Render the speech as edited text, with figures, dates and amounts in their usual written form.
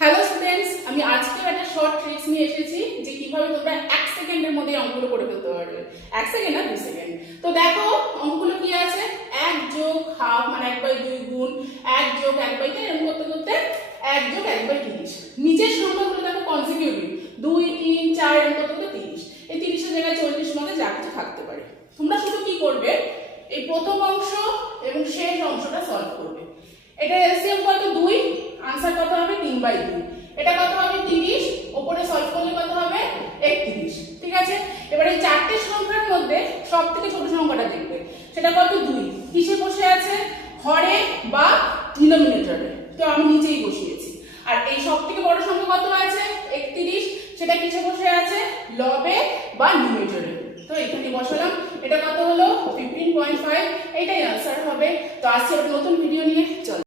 Hello students, আমি আজকে একটা শর্ট ট্রিক্স নিয়ে এসেছি যে কিভাবে তোমরা 1 সেকেন্ডের মধ্যে অঙ্কগুলো করে ফেলতে পারবে। 1 সেকেন্ড না 2 সেকেন্ড। তো দেখো অঙ্কগুলো কি আছে, 1 যোগ হাফ মানে 1/2 গুণ 1 যোগ 1/3 এরকম করতে করতে 1 যোগ 1/30। নিচের সংখ্যাগুলো দেখো কনসিকিউটিভ 2 3 4 এরকম করতে করতে 30। এই 30 এর জায়গায় 40 মধ্যে যা কিছু থাকতে পারে। তোমরা শুধু কি করবে, এই প্রথম অংশ এবং শেষ অংশটা সলভ করবে। এটা এলসিএম কত 2, आंसर কত হবে 3/2। এটা কত হবে 30, উপরে সলভ করলে কত হবে 31। ঠিক আছে, এবারে চারটি সংখ্যার মধ্যে সবথেকে ছোট সংখ্যাটা দেখবে, সেটা কত 2। কিসে বসে আছে, হরে বা ডিনোমিনেটরে, তো আমি নিচেই বসিয়েছি। আর এই সবথেকে বড় সংখ্যা কত আছে 31, সেটা কিসে বসে আছে, লবে বা নিউমেটরে। তো এখানে বসালাম, এটা কত হলো 15.5, এটাই आंसर হবে। তো আজকে একটা নতুন ভিডিও নিয়ে চল।